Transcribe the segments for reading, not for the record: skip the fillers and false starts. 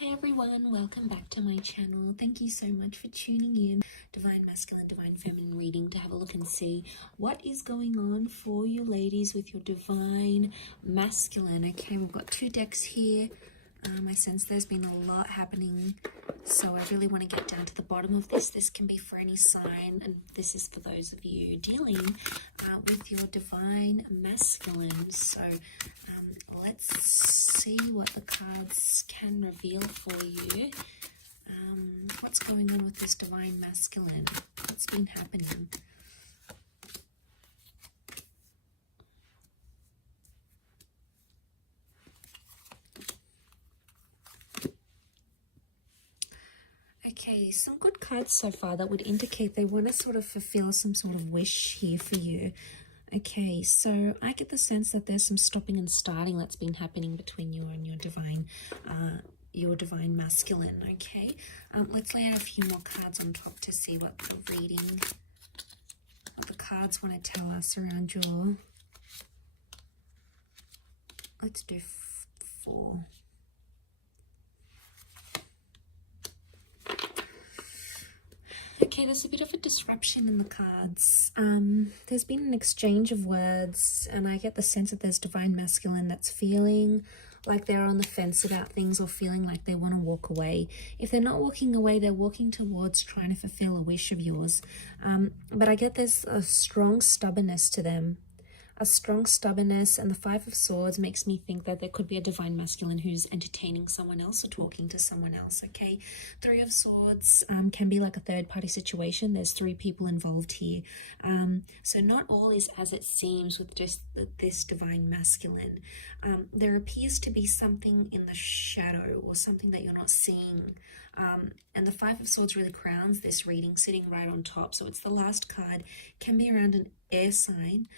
Hi everyone, welcome back to my channel. Thank you so much for tuning in. Divine Masculine, Divine Feminine reading to have a look and see what is going on for you ladies with your Divine Masculine. Okay, we've got two decks here. I sense there's been a lot happening, so I really want to get down to the bottom of this. This can be for any sign, and this is for those of you dealing with your Divine Masculine. So let's see what the cards can reveal for you. What's going on with this Divine Masculine? What's been happening? Okay, some good cards so far that would indicate they want to sort of fulfill some sort of wish here for you. Okay, so I get the sense that there's some stopping and starting that's been happening between you and your Divine Masculine. Okay, let's lay out a few more cards on top to see what the reading, what the cards want to tell us around your. Let's do 4. Okay, there's a bit of a disruption in the cards. There's been an exchange of words, and I get the sense that there's Divine Masculine that's feeling like they're on the fence about things, or feeling like they want to walk away. If they're not walking away, they're walking towards trying to fulfill a wish of yours. But I get there's a strong stubbornness to them. A strong stubbornness, and the 5 of Swords makes me think that there could be a Divine Masculine who's entertaining someone else or talking to someone else, okay? 3 of Swords can be like a third-party situation. There's 3 people involved here. So not all is as it seems with just this Divine Masculine. There appears to be something in the shadow, or something that you're not seeing. And the 5 of Swords really crowns this reading, sitting right on top. So it's the last card, can be around an air sign.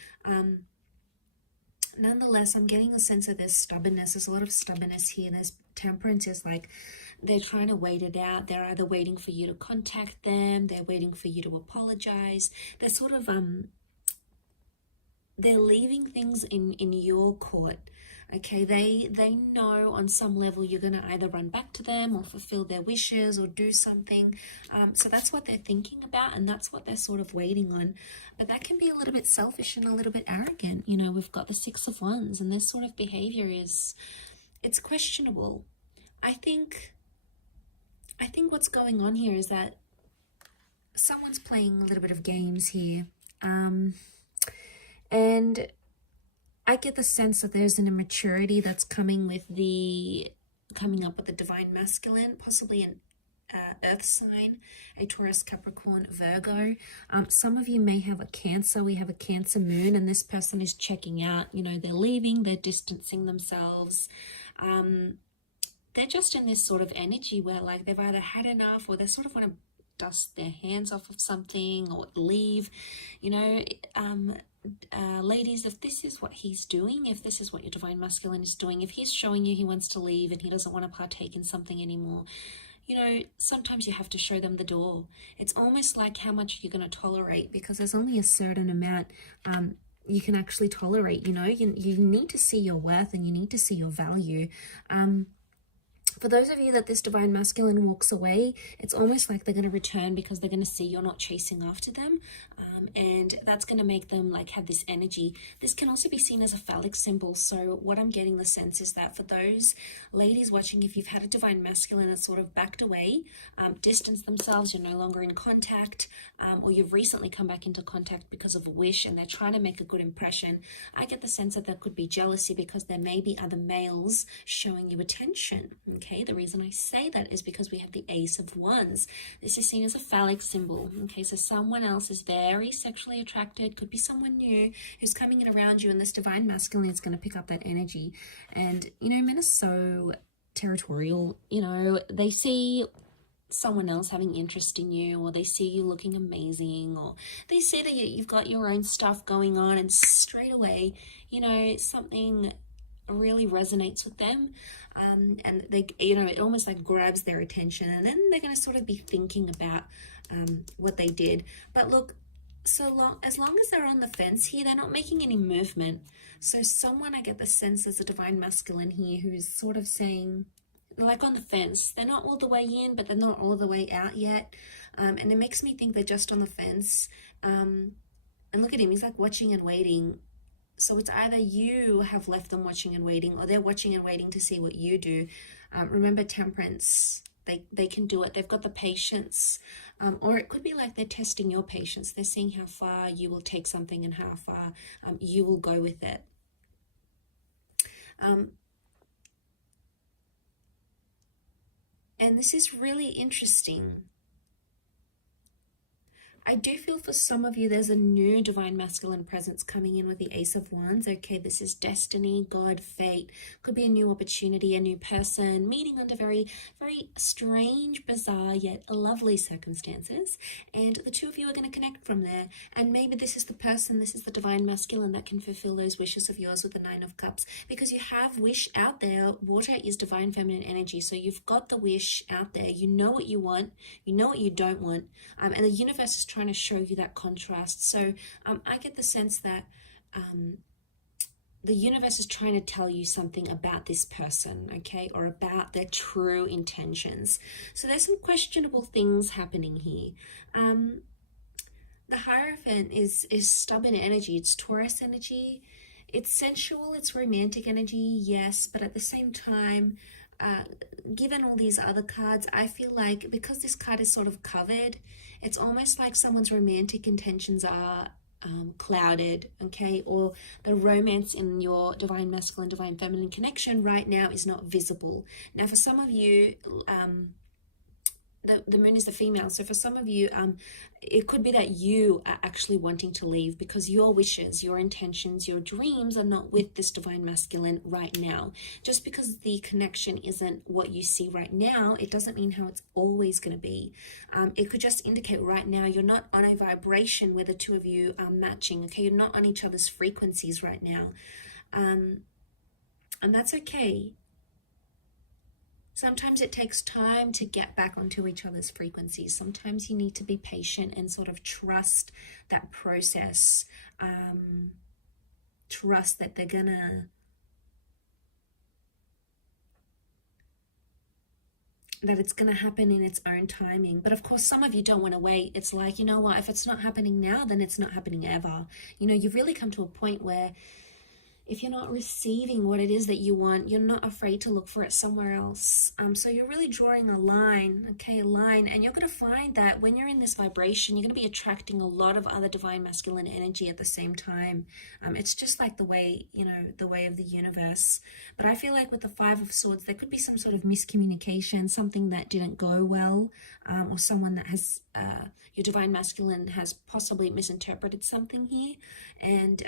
Nonetheless, I'm getting a sense of there's stubbornness. There's a lot of stubbornness here. There's temperance. Is like they're trying to wait it out. They're either waiting for you to contact them, they're waiting for you to apologize. They're sort of they're leaving things in your court. Okay, they know on some level you're going to either run back to them or fulfill their wishes or do something. So that's what they're thinking about, and that's what they're sort of waiting on. But that can be a little bit selfish and a little bit arrogant. You know, we've got the 6 of Wands, and this sort of behavior it's questionable. I think what's going on here is that someone's playing a little bit of games here. And I get the sense that there's an immaturity that's coming up with the Divine Masculine, possibly an earth sign, a Taurus, Capricorn, Virgo. Some of you may have a Cancer. We have a Cancer moon, and this person is checking out. You know, they're leaving, they're distancing themselves. They're just in this sort of energy where like they've either had enough, or they sort of want to dust their hands off of something or leave. You know, ladies, if this is what he's doing, if this is what your Divine Masculine is doing, if he's showing you he wants to leave and he doesn't want to partake in something anymore, you know, sometimes you have to show them the door. It's almost like how much you're going to tolerate, because there's only a certain amount you can actually tolerate. You know, you need to see your worth, and you need to see your value. For those of you that this Divine Masculine walks away, it's almost like they're going to return because they're going to see you're not chasing after them. And that's going to make them like have this energy. This can also be seen as a phallic symbol. So what I'm getting the sense is that for those ladies watching, if you've had a Divine Masculine that's sort of backed away, distanced themselves, you're no longer in contact, or you've recently come back into contact because of a wish and they're trying to make a good impression, I get the sense that there could be jealousy because there may be other males showing you attention. Okay, the reason I say that is because we have the Ace of Wands. This is seen as a phallic symbol. Okay, so someone else is very sexually attracted, could be someone new who's coming in around you, and this Divine Masculine is going to pick up that energy. And, you know, men are so territorial. You know, they see someone else having interest in you, or they see you looking amazing, or they see that you've got your own stuff going on, and straight away, you know, something really resonates with them, and they, you know, it almost like grabs their attention, and then they're going to sort of be thinking about what they did. But look, as long as they're on the fence here, they're not making any movement. So someone, I get the sense, there's a Divine Masculine here who's sort of saying, like on the fence. They're not all the way in, but they're not all the way out yet. And it makes me think they're just on the fence. And look at him, he's like watching and waiting. So it's either you have left them watching and waiting, or they're watching and waiting to see what you do. Remember temperance, they can do it. They've got the patience. Or it could be like they're testing your patience. They're seeing how far you will take something and how far you will go with it. And this is really interesting. I do feel for some of you there's a new divine masculine presence coming in with the Ace of Wands. Okay, this is destiny, God, fate. Could be a new opportunity, a new person, meeting under very, very strange, bizarre, yet lovely circumstances. And the two of you are going to connect from there. And maybe this is the person, this is the divine masculine that can fulfill those wishes of yours with the Nine of Cups. Because you have wish out there. Water is divine feminine energy. So you've got the wish out there. You know what you want. You know what you don't want. And the universe is trying to show you that contrast. So I get the sense that the universe is trying to tell you something about this person, okay, or about their true intentions. So there's some questionable things happening here. The Hierophant is stubborn energy. It's Taurus energy. It's sensual, it's romantic energy, yes, but at the same time, given all these other cards, I feel like because this card is sort of covered, it's almost like someone's romantic intentions are clouded, okay, or the romance in your divine masculine, divine feminine connection right now is not visible. Now, for some of you, the moon is the female, so for some of you it could be that you are actually wanting to leave because your wishes, your intentions, your dreams are not with this divine masculine right now. Just because the connection isn't what you see right now, it doesn't mean how it's always going to be. It could just indicate right now you're not on a vibration where the two of you are matching, okay? You're not on each other's frequencies right now, and that's okay. Sometimes it takes time to get back onto each other's frequencies. Sometimes you need to be patient and sort of trust that process. Trust that they're gonna, that it's gonna happen in its own timing. But of course, some of you don't want to wait. It's like, you know what, if it's not happening now, then it's not happening ever. You know, you've really come to a point where if you're not receiving what it is that you want, you're not afraid to look for it somewhere else. So you're really drawing a line, okay, a line, and you're going to find that when you're in this vibration, you're going to be attracting a lot of other divine masculine energy at the same time. It's just like the way, you know, the way of the universe. But I feel like with the Five of Swords, there could be some sort of miscommunication, something that didn't go well, or someone that has, your divine masculine has possibly misinterpreted something here, and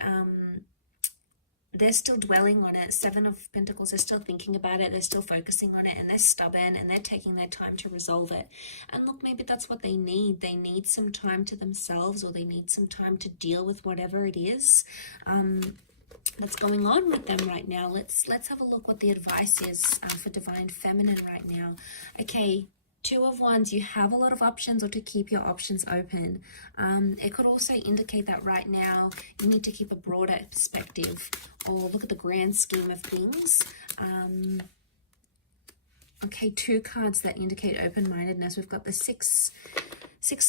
they're still dwelling on it. Seven of Pentacles, they're still thinking about it, they're still focusing on it, and they're stubborn, and they're taking their time to resolve it. And look, maybe that's what they need. They need some time to themselves, or they need some time to deal with whatever it is that's going on with them right now. Let's have a look what the advice is for divine feminine right now. Okay, Two of Wands, you have a lot of options, or to keep your options open. It could also indicate that right now you need to keep a broader perspective, or look at the grand scheme of things. Okay, two cards that indicate open-mindedness. We've got the Six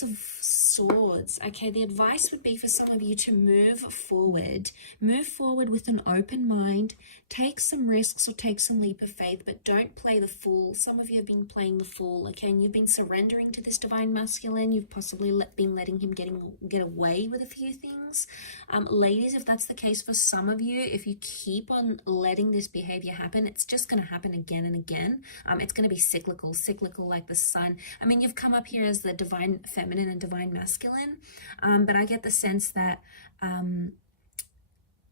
of Swords. Okay, the advice would be for some of you to move forward. Move forward with an open mind. Take some risks or take some leap of faith, but don't play the fool. Some of you have been playing the fool, okay, and you've been surrendering to this divine masculine. You've possibly been letting him get away with a few things. Ladies, if that's the case for some of you, if you keep on letting this behavior happen, it's just going to happen again and again. It's going to be cyclical like the sun. I mean, you've come up here as the divine feminine and divine masculine, but I get the sense that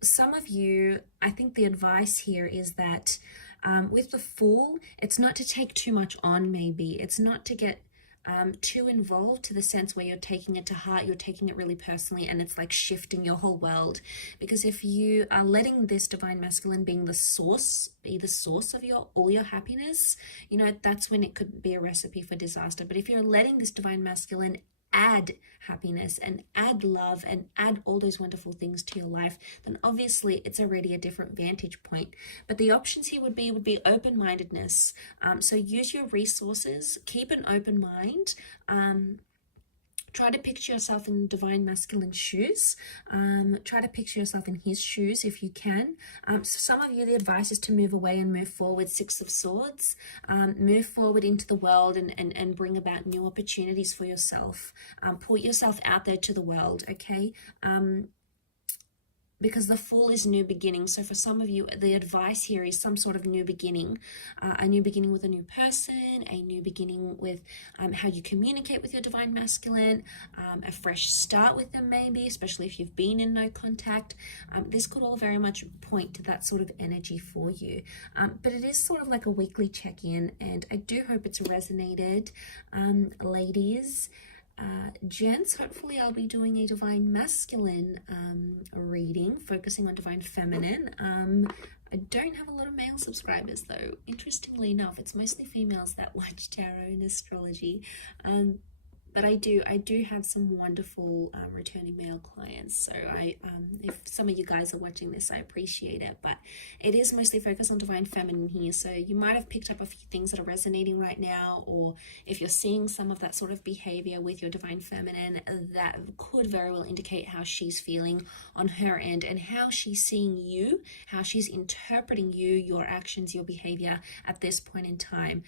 some of you, I think the advice here is that with the Fool, it's not to take too much on. Maybe it's not to get too involved, to the sense where you're taking it to heart, you're taking it really personally, and it's like shifting your whole world. Because if you are letting this divine masculine be the source of all your happiness, you know, that's when it could be a recipe for disaster. But if you're letting this divine masculine add happiness and add love and add all those wonderful things to your life, then obviously it's already a different vantage point. But the options here would be open-mindedness. So use your resources, keep an open mind. Try to picture yourself in divine masculine shoes. Try to picture yourself in his shoes if you can. So some of you, the advice is to move away and move forward. Six of Swords. Move forward into the world and bring about new opportunities for yourself. Put yourself out there to the world, okay? Because the Fool is new beginning. So for some of you, the advice here is some sort of new beginning, a new beginning with a new person, a new beginning with how you communicate with your divine masculine, a fresh start with them maybe, especially if you've been in no contact. This could all very much point to that sort of energy for you. But it is sort of like a weekly check-in, and I do hope it's resonated, ladies. Gents, hopefully I'll be doing a divine masculine reading, focusing on divine feminine. I don't have a lot of male subscribers though. Interestingly enough, it's mostly females that watch tarot and astrology. But I do have some wonderful returning male clients. So if some of you guys are watching this, I appreciate it. But it is mostly focused on divine feminine here. So you might have picked up a few things that are resonating right now, or if you're seeing some of that sort of behavior with your divine feminine, that could very well indicate how she's feeling on her end and how she's seeing you, how she's interpreting you, your actions, your behavior at this point in time.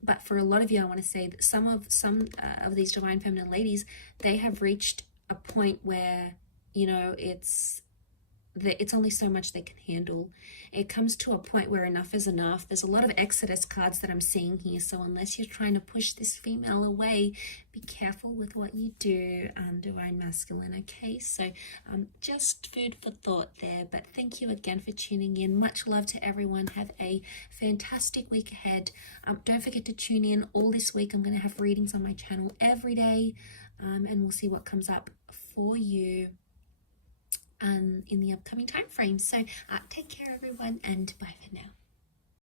But for a lot of you, I want to say that some of these divine feminine ladies, they have reached a point where, you know, it's only so much they can handle. It comes to a point where enough is enough. There's a lot of Exodus cards that I'm seeing here. So unless you're trying to push this female away, be careful with what you do, divine masculine, okay? So just food for thought there. But thank you again for tuning in. Much love to everyone. Have a fantastic week ahead. Don't forget to tune in all this week. I'm going to have readings on my channel every day, and we'll see what comes up for you in the upcoming time frame. So take care everyone, and bye for now.